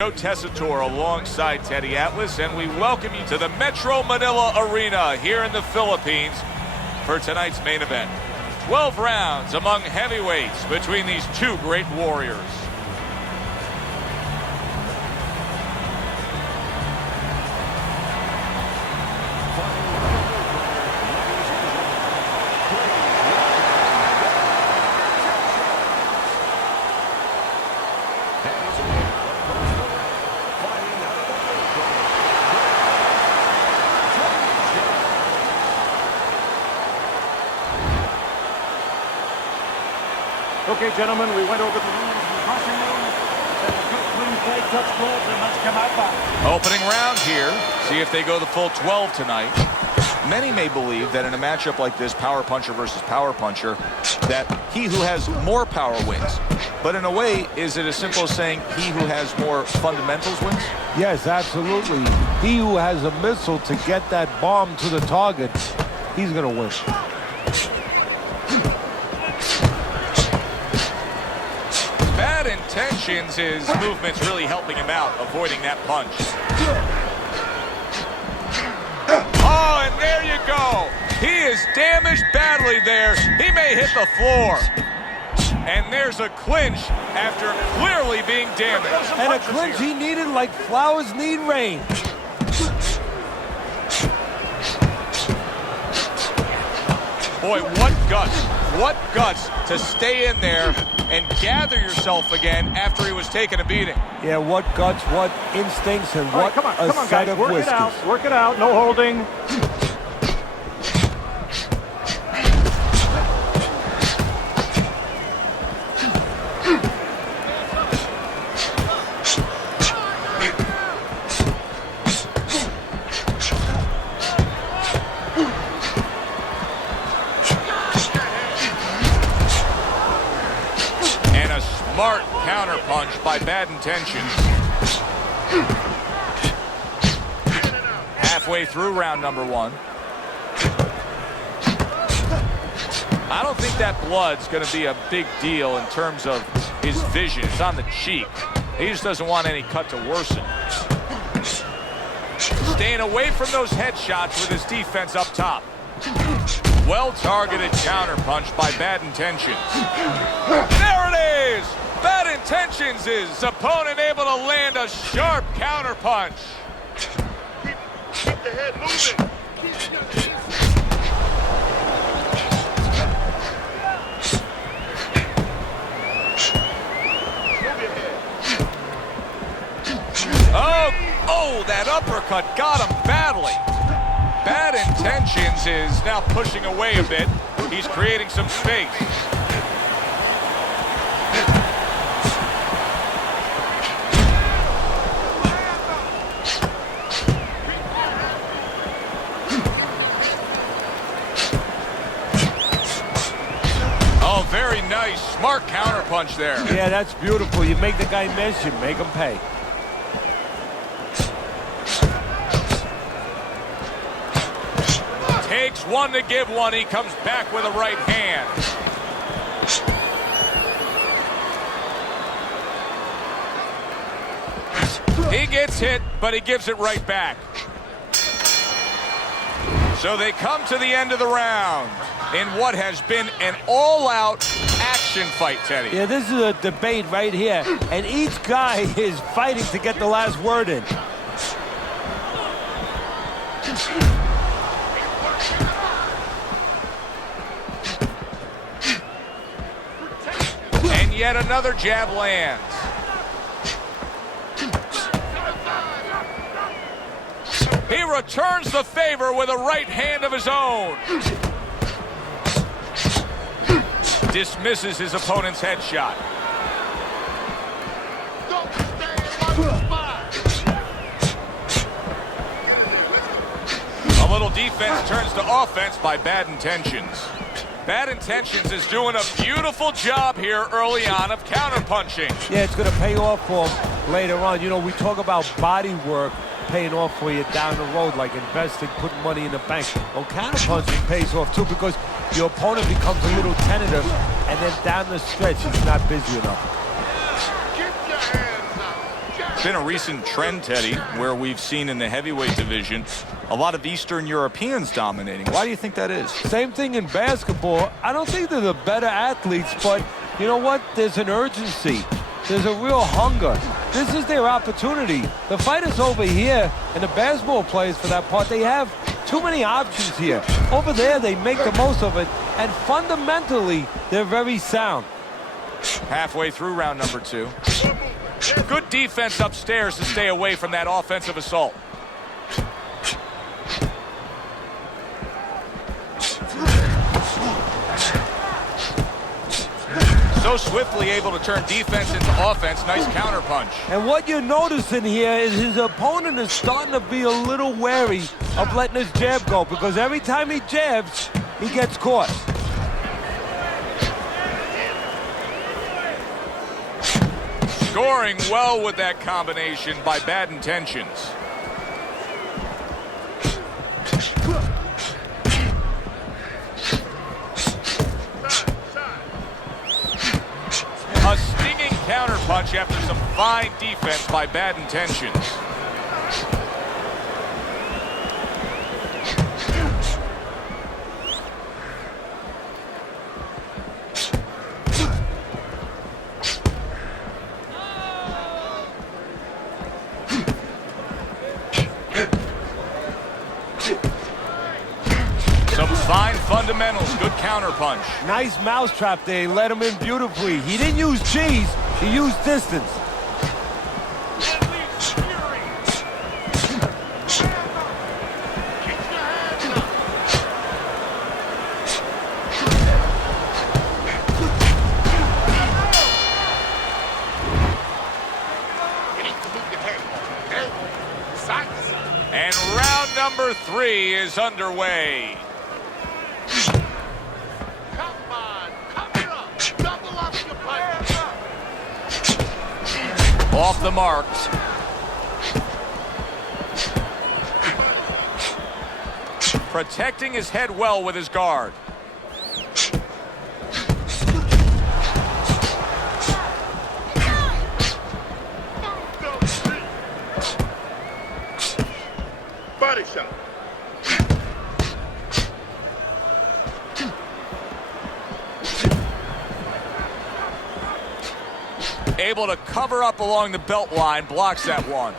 Joe Tessitore alongside Teddy Atlas, and we welcome you to the Metro Manila Arena here in the Philippines for tonight's main event. 12 rounds among heavyweights between these two great warriors. Okay, gentlemen, we went over the rules in the dressing room. Said the good, clean play, touch gloves, and let's come out back. Opening round here. See if they go the full 12 tonight. Many may believe that in a matchup like this, power puncher versus power puncher, that he who has more power wins. But in a way, is it as simple as saying he who has more fundamentals wins? Yes, absolutely. He who has a missile to get that bomb to the target, he's going to win. Bad intentions, his movement's really helping him out, avoiding that punch. Oh, and there you go. He is damaged badly there. He may hit the floor. And there's a clinch after clearly being damaged. And a clinch he needed like flowers need rain. Boy, what guts to stay in there and gather yourself again after he was taking a beating. Yeah, what guts, what instincts, and what come on, sight guys, of work whiskers. it out, work it out, no holding. Smart counterpunch by Bad Intentions. Halfway through round number one. I don't think that blood's going to be a big deal in terms of his vision. It's on the cheek. He just doesn't want any cut to worsen. Staying away from those headshots with his defense up top. Well-targeted counterpunch by Bad Intentions. There it is! Bad Intentions, his opponent able to land a sharp counterpunch. Keep the head moving. Oh, that uppercut got him badly. Bad Intentions is now pushing away a bit. He's creating some space. Oh, very nice. Smart counterpunch there. Yeah, that's beautiful. You make the guy miss, you make him pay. Takes one to give one. He comes back with a right hand. He gets hit, but he gives it right back. So they come to the end of the round in what has been an all-out action fight, Teddy. Yeah, this is a debate right here, and each guy is fighting to get the last word in. And yet another jab lands. He returns the favor with a right hand of his own. Dismisses his opponent's headshot. A little defense turns to offense by Bad Intentions. Bad Intentions is doing a beautiful job here early on of counterpunching. Yeah, it's going to pay off for him later on. You know, we talk about body work paying off for you down the road, like investing, putting money in the bank. Well, counterpunching pays off too, because your opponent becomes a little tentative, and then down the stretch, he's not busy enough. Keep your hands out. It's been a recent trend, Teddy, where we've seen in the heavyweight division a lot of Eastern Europeans dominating. Why do you think that is? Same thing in basketball. I don't think they're the better athletes, but you know what? There's an urgency. There's a real hunger. This is their opportunity. The fight is over here, and the basketball players, for that part, they have too many options here. Over there, they make the most of it, and fundamentally, they're very sound. Halfway through round number 2. Good defense upstairs to stay away from that offensive assault. So swiftly able to turn defense into offense. Nice counterpunch. And what you're noticing here is his opponent is starting to be a little wary of letting his jab go, because every time he jabs, he gets caught. Scoring well with that combination by Bad Intentions. A stinging counterpunch after some fine defense by Bad Intentions. Some fine fundamentals, good counterpunch. Nice mousetrap there. He let him in beautifully. He didn't use cheese. He used distance. And round number 3 is underway. Off the marks. Protecting his head well with his guard. Body shot. Able to cover up along the belt line, blocks that one.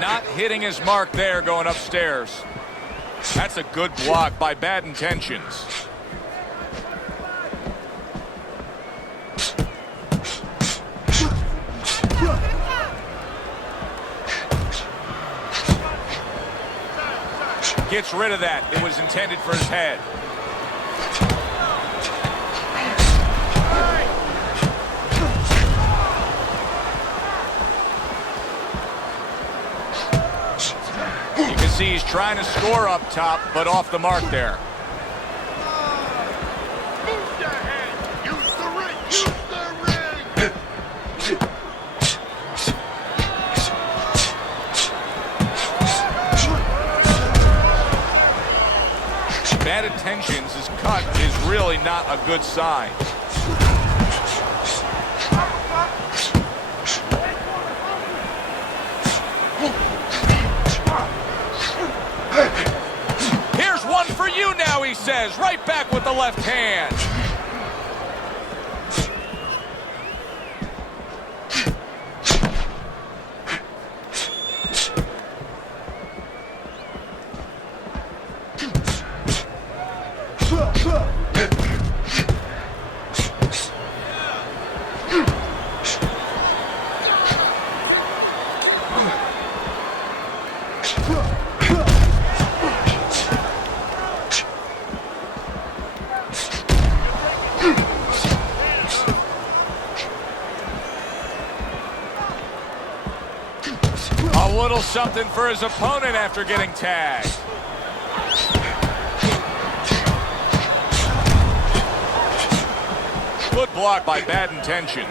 Not hitting his mark there going upstairs. That's a good block by Bad Intentions. Gets rid of that. It was intended for his head. You can see he's trying to score up top, but off the mark there. Move your head. Use the ring. Use the ring. Bad Intentions, his cut is really not a good sign. Here's one for you now, he says, right back with the left hand. A little something for his opponent after getting tagged. Good block by Bad Intentions.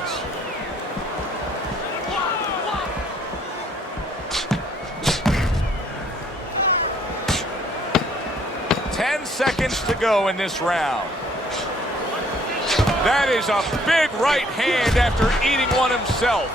"10 seconds to go in this round. That is a big right hand after eating one himself.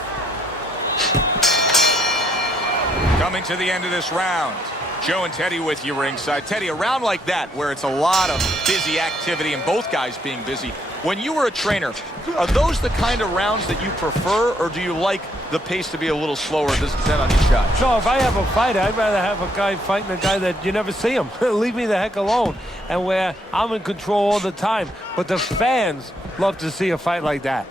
Coming to the end of this round. Joe and Teddy with you ringside. Teddy, a round like that where it's a lot of busy activity and both guys being busy. When you were a trainer, are those the kind of rounds that you prefer, or do you like the pace to be a little slower? Does it depend on each guy? So if I have a fight, I'd rather have a guy fighting a guy that you never see him. Leave me the heck alone. And where I'm in control all the time. But the fans love to see a fight like that.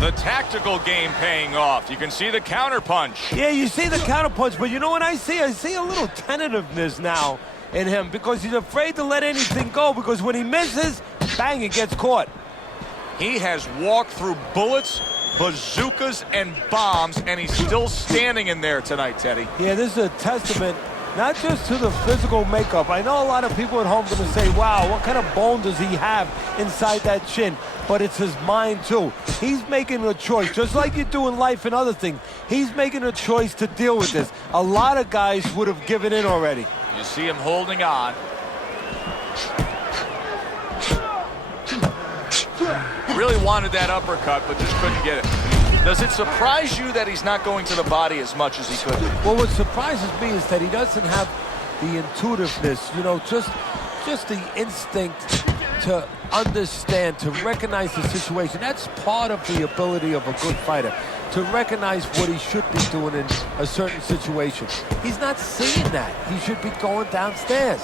The tactical game paying off. You can see the counter punch. Yeah, you see the counterpunch, but you know what I see? I see a little tentativeness now in him because he's afraid to let anything go because when he misses, bang, it gets caught. He has walked through bullets, bazookas, and bombs, and he's still standing in there tonight, Teddy. Yeah, this is a testament not just to the physical makeup. I know a lot of people at home are going to say, wow, what kind of bone does he have inside that chin? But it's his mind, too. He's making a choice, just like you do in life and other things. He's making a choice to deal with this. A lot of guys would have given in already. You see him holding on. Really wanted that uppercut, but just couldn't get it. Does it surprise you that he's not going to the body as much as he could? Well, what surprises me is that he doesn't have the intuitiveness, you know, just the instinct to understand, to recognize the situation. That's part of the ability of a good fighter, to recognize what he should be doing in a certain situation. He's not seeing that. He should be going downstairs.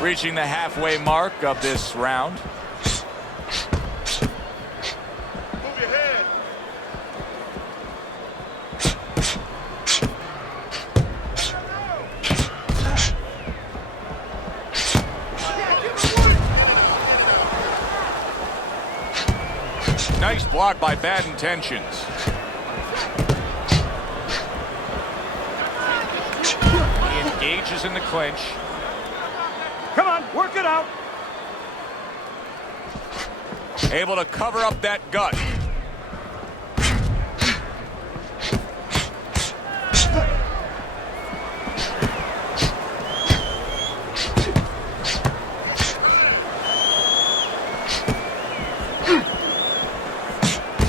Reaching the halfway mark of this round. Move your head. Nice block by Bad Intentions. He engages in the clinch. Come on, work it out. Able to cover up that gut.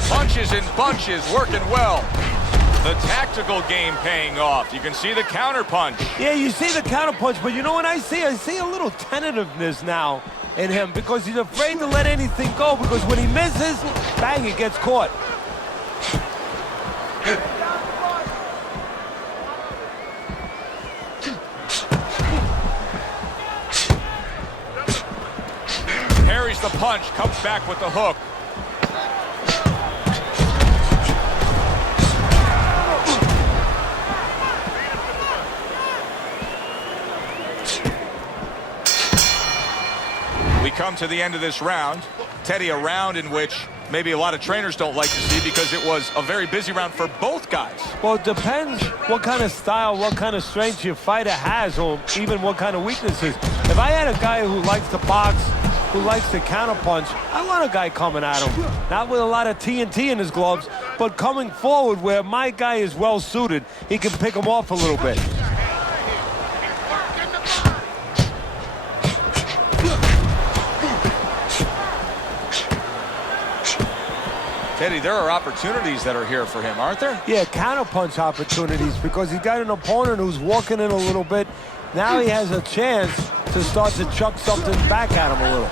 Punches and bunches working well. The tactical game paying off. You can see the counter punch. Yeah, you see the counterpunch, but you know what I see? I see a little tentativeness now in him because he's afraid to let anything go because when he misses, bang, it gets caught. Parries the punch, comes back with the hook. We come to the end of this round. Teddy, a round in which maybe a lot of trainers don't like to see because it was a very busy round for both guys. Well, it depends what kind of style, what kind of strength your fighter has, or even what kind of weaknesses. If I had a guy who likes to box, who likes to counterpunch, I want a guy coming at him. Not with a lot of TNT in his gloves, but coming forward where my guy is well suited. He can pick him off a little bit. Teddy, there are opportunities that are here for him, aren't there? Yeah, counterpunch opportunities because he's got an opponent who's walking in a little bit. Now he has a chance to start to chuck something back at him a little.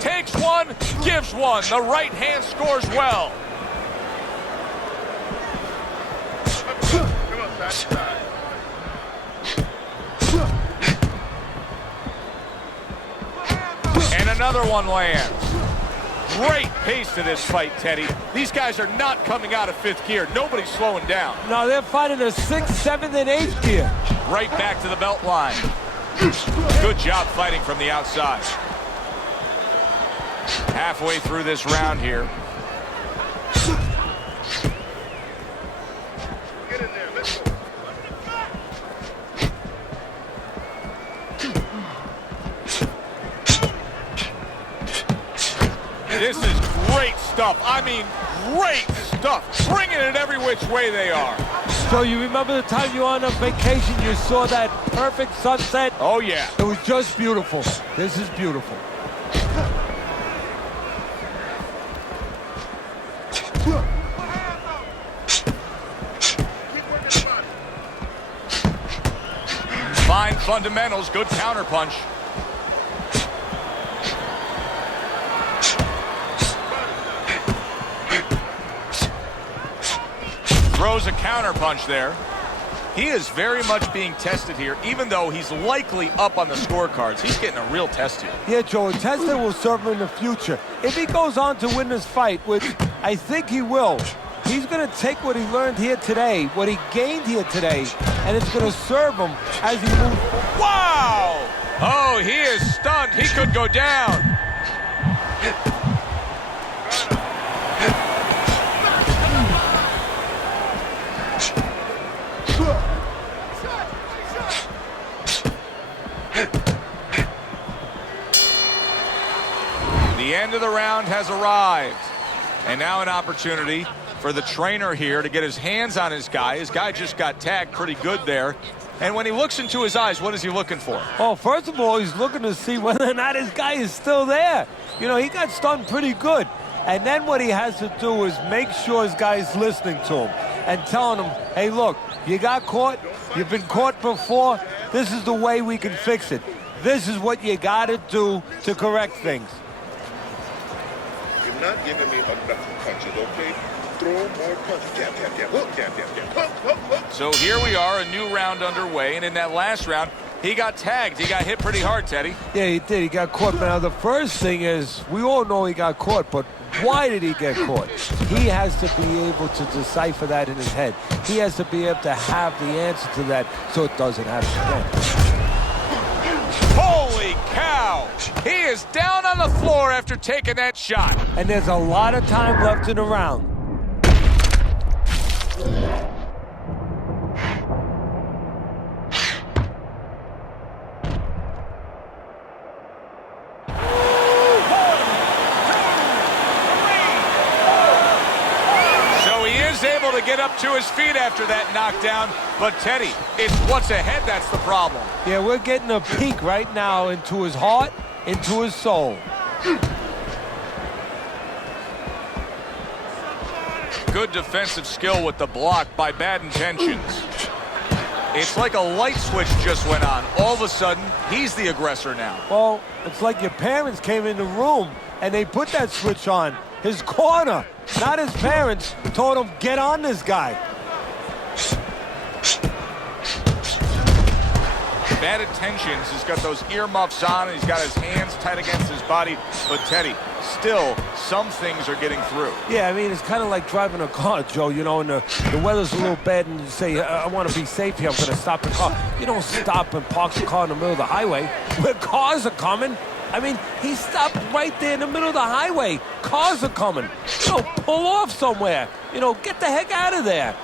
Takes one, gives one. The right hand scores well. Come on, side to side. And another one lands. Great pace to this fight, Teddy. These guys are not coming out of fifth gear. Nobody's slowing down. No, they're fighting a 6th, 7th, and 8th gear. Right back to the belt line. Good job fighting from the outside. Halfway through this round here. Get in there. Let's go. stuff. I mean, great stuff. Bringing it every which way they are. So you remember the time you were on a vacation, you saw that perfect sunset? Oh, yeah. It was just beautiful. This is beautiful. Fine fundamentals, good counterpunch. Throws a counterpunch there. He is very much being tested here, even though he's likely up on the scorecards. He's getting a real test here. Yeah, Joe, a test that will serve him in the future. If he goes on to win this fight, which I think he will, he's going to take what he learned here today, what he gained here today, and it's going to serve him as he moves. Wow! Oh, he is stunned. He could go down. The end of the round has arrived. And now an opportunity for the trainer here to get his hands on his guy. His guy just got tagged pretty good there. And when he looks into his eyes, what is he looking for? Oh, first of all, he's looking to see whether or not his guy is still there. You know, he got stunned pretty good. And then what he has to do is make sure his guy is listening to him and telling him, hey, look, you got caught. You've been caught before. This is the way we can fix it. This is what you got to do to correct things. You're not giving me enough punches, okay? Throw more punches. Jab, jab, jab. Hook, jab, jab, jab. Hook, hook, hook. So here we are, a new round underway. And in that last round, he got tagged. He got hit pretty hard, Teddy. Yeah, he did. He got caught. Now, the first thing is, we all know he got caught, but why did he get caught? He has to be able to decipher that in his head. He has to be able to have the answer to that so it doesn't happen again. Holy cow! He is down on the floor after taking that shot. And there's a lot of time left in the round. Able to get up to his feet after that knockdown, but Teddy, it's what's ahead that's the problem. Yeah, we're getting a peek right now into his heart, into his soul. Good defensive skill with the block by Bad Intentions. It's like a light switch just went on. All of a sudden, he's the aggressor now. Well, it's like your parents came in the room and they put that switch on. His corner, not his parents, told him, get on this guy. Bad Intentions. He's got those earmuffs on, and he's got his hands tight against his body. But Teddy, still, some things are getting through. Yeah, I mean, it's kind of like driving a car, Joe, you know, and the weather's a little bad, and you say, I want to be safe here, I'm going to stop the car. You don't stop and park the car in the middle of the highway where cars are coming. I mean, he stopped right there in the middle of the highway. Cars are coming. You know, pull off somewhere. You know, get the heck out of there.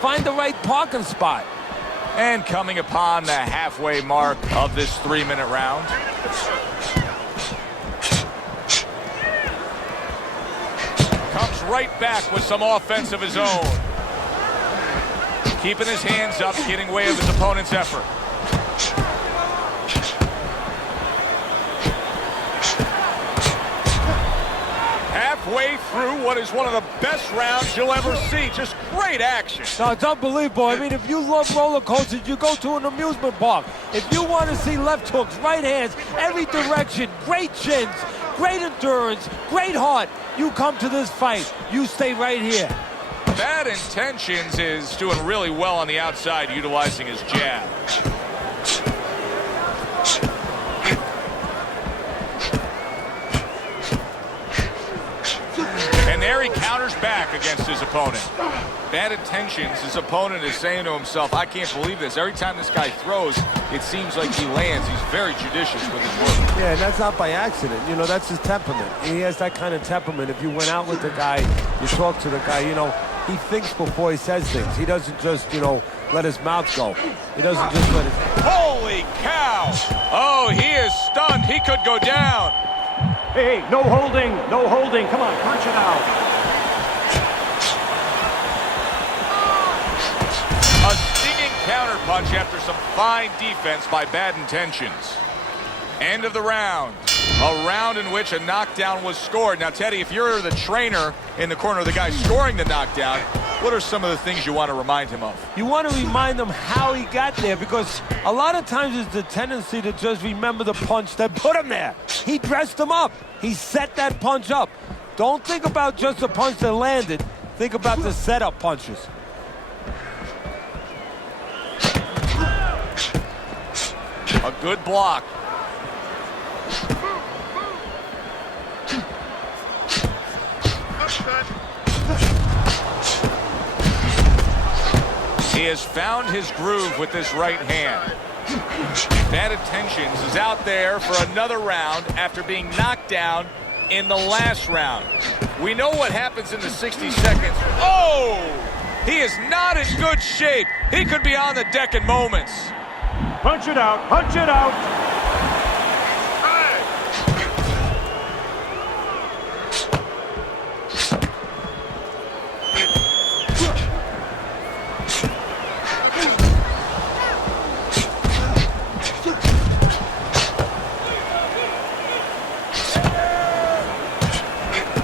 Find the right parking spot. And coming upon the halfway mark of this 3-minute round. Comes right back with some offense of his own. Keeping his hands up, getting way of his opponent's effort. Halfway through what is one of the best rounds you'll ever see. Just great action. No, it's unbelievable. I mean, if you love roller coasters, you go to an amusement park. If you want to see left hooks, right hands, every direction, great chins, great endurance, great heart, you come to this fight. You stay right here. Bad Intentions is doing really well on the outside, utilizing his jab. And there he counters back against his opponent. Bad Intentions, his opponent is saying to himself, I can't believe this. Every time this guy throws, it seems like he lands. He's very judicious with his work. Yeah, and that's not by accident. You know, that's his temperament. He has that kind of temperament. If you went out with the guy, you talk to the guy, you know, he thinks before he says things. He doesn't just, you know, let his mouth go. He doesn't just let his... Holy cow! Oh, he is stunned. He could go down. Hey, no holding, no holding. Come on, punch it out. punch after some fine defense by Bad Intentions. End of the round. A round in which a knockdown was scored. Now, Teddy, if you're the trainer in the corner of the guy scoring the knockdown, what are some of the things you want to remind him of? You want to remind him how he got there, because a lot of times it's the tendency to just remember the punch that put him there. He dressed him up. He set that punch up. Don't think about just the punch that landed. Think about the setup punches. A good block. He has found his groove with this right hand. Bad Intentions is out there for another round after being knocked down in the last round. We know what happens in the 60 seconds. Oh! He is not in good shape. He could be on the deck in moments. Punch it out. Punch it out.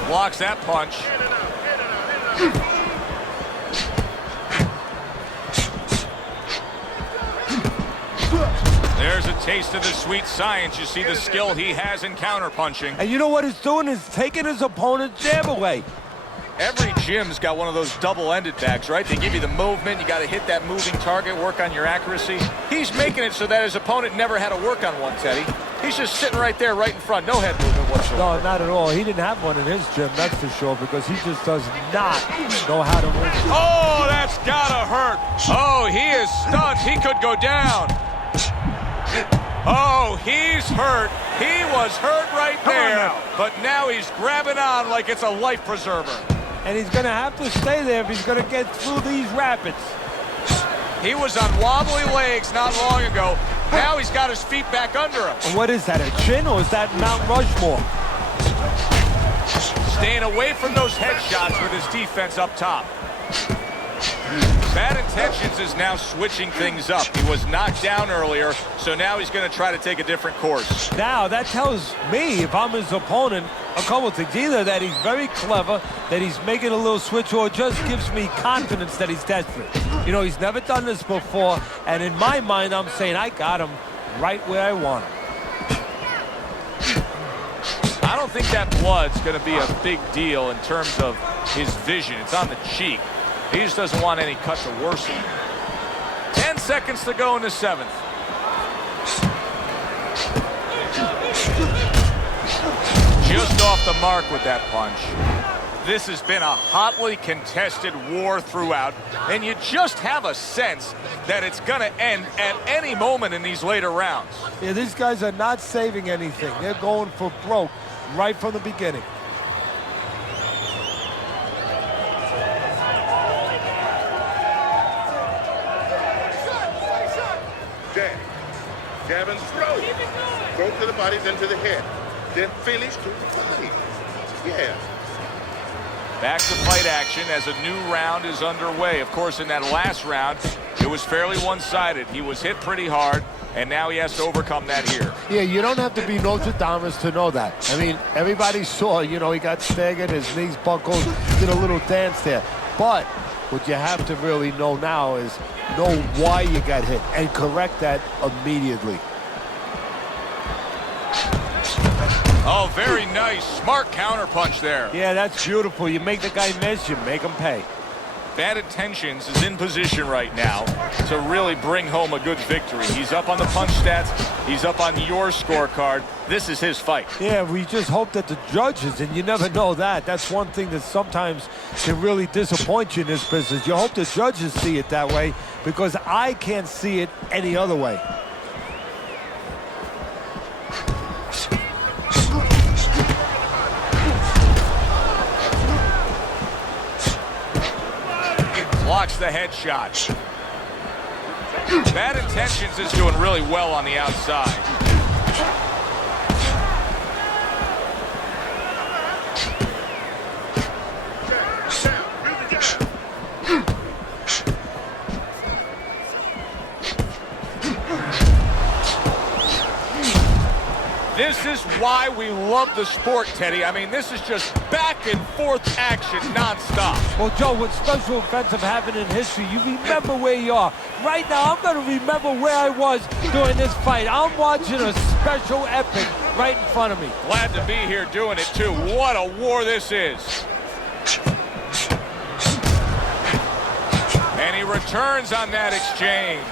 Blocks that punch. There's a taste of the sweet science. You see the skill he has in counterpunching. And you know what he's doing is taking his opponent's jab away. Every gym's got one of those double-ended bags, right? They give you the movement. You got to hit that moving target, work on your accuracy. He's making it so that his opponent never had to work on one, Teddy. He's just sitting right there, right in front. No head movement whatsoever. No, not at all. He didn't have one in his gym, that's for sure, because he just does not know how to move. Oh, that's gotta hurt. Oh, he is stunned. He could go down. Oh, he's hurt. He was hurt right there, but now he's grabbing on like it's a life preserver. And he's going to have to stay there if he's going to get through these rapids. He was on wobbly legs not long ago. Now he's got his feet back under him. And what is that, a chin, or is that Mount Rushmore? Staying away from those headshots with his defense up top. Bad Intentions is now switching things up. He was knocked down earlier, so now he's going to try to take a different course. Now, that tells me, if I'm his opponent, a couple things. Either that he's very clever, that he's making a little switch, or it just gives me confidence that he's desperate. You know, he's never done this before, and in my mind, I'm saying, I got him right where I want him. I don't think that blood's going to be a big deal in terms of his vision. It's on the cheek. He just doesn't want any cut to worsen. 10 seconds to go in the 7th. Just off the mark with that punch. This has been a hotly contested war throughout, and you just have a sense that it's going to end at any moment in these later rounds. Yeah, these guys are not saving anything. They're going for broke right from the beginning. Jab and throw. Throw to the body, then to the head. Then finish to the body. Yeah. Back to fight action as a new round is underway. Of course, in that last round, it was fairly one-sided. He was hit pretty hard, and now he has to overcome that here. Yeah, you don't have to be Nostradamus to know that. I mean, everybody saw, you know, he got staggered, his knees buckled, did a little dance there. But what you have to really know now is know why you got hit and correct that immediately. Oh, very nice. Smart counterpunch there. Yeah, that's beautiful. You make the guy miss, you make him pay. Bad Intentions is in position right now to really bring home a good victory. He's up on the punch stats. He's up on your scorecard. This is his fight. Yeah, we just hope that the judges, and you never know that. That's one thing that sometimes can really disappoint you in this business. You hope the judges see it that way, because I can't see it any other way. Blocks the headshot. Bad Intentions is doing really well on the outside. This is why we love the sport, Teddy. I mean, this is just back and forth action nonstop. Well, Joe, with special events have happened in history, you remember where you are. Right now, I'm going to remember where I was during this fight. I'm watching a special epic right in front of me. Glad to be here doing it, too. What a war this is. And he returns on that exchange.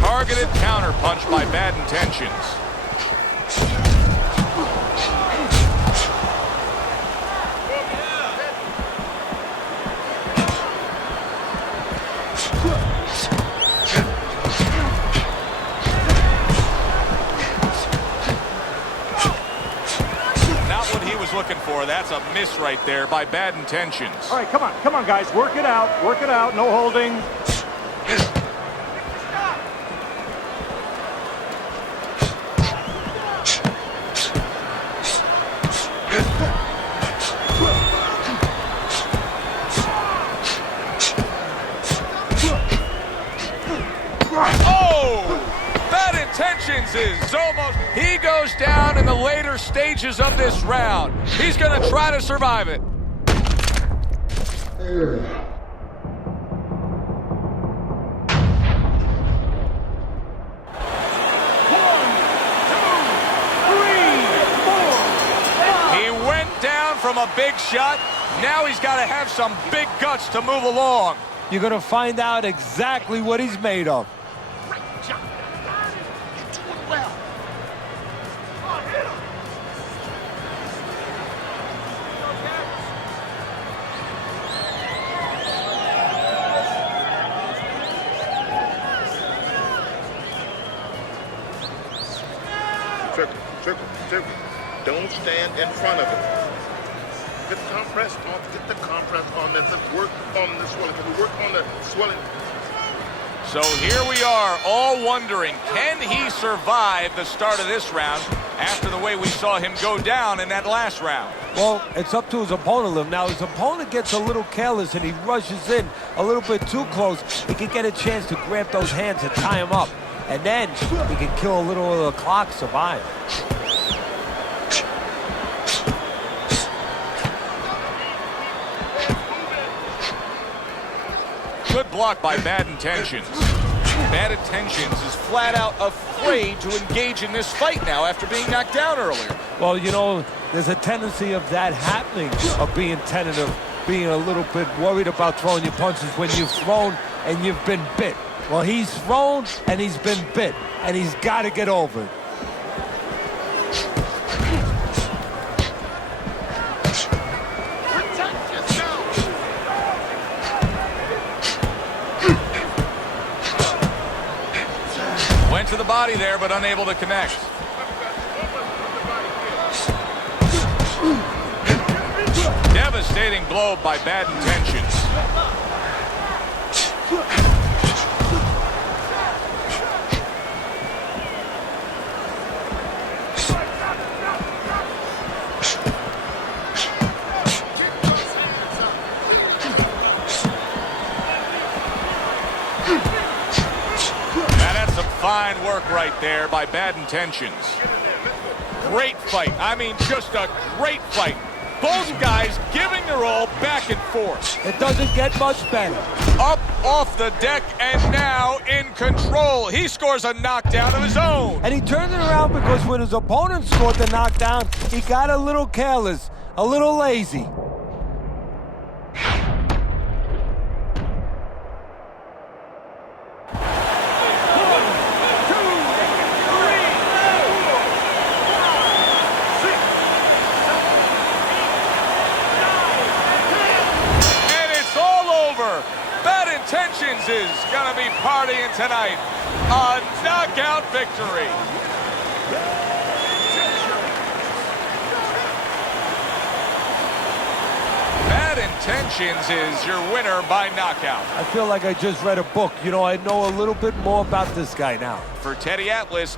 Targeted counterpunch by Bad Intentions. Not what he was looking for. That's a miss right there by Bad Intentions. All right, come on, guys. Work it out, no holding. Is almost, he goes down in the later stages of this round. He's going to try to survive it. He went down from a big shot. Now he's got to have some big guts to move along. You're going to find out exactly what he's made of. Circle. Don't stand in front of it. Get the compress on. Let's work on the swelling. Can we work on the swelling? So here we are, all wondering, can he survive the start of this round after the way we saw him go down in that last round? Well, it's up to his opponent. Now, his opponent gets a little careless and he rushes in a little bit too close. He can get a chance to grab those hands and tie him up. And then he can kill a little of the clock, survive. Good block by Bad Intentions. Bad Intentions is flat out afraid to engage in this fight now after being knocked down earlier. Well, you know, there's a tendency of that happening, of being tentative, being a little bit worried about throwing your punches when you've thrown and you've been bit. Well, he's thrown and he's been bit, and he's got to get over it. Went to the body there, but unable to connect. Devastating blow by Bad Intentions. Fine work right there by Bad Intentions. Great fight. I mean, just a great fight. Both guys giving their all back and forth. It doesn't get much better. Up off the deck and now in control. He scores a knockdown of his own. And he turned it around because when his opponent scored the knockdown, he got a little careless, a little lazy. Intentions is going to be partying tonight. A knockout victory. Bad Intentions is your winner by knockout. I feel like I just read a book. You know, I know a little bit more about this guy now. For Teddy Atlas,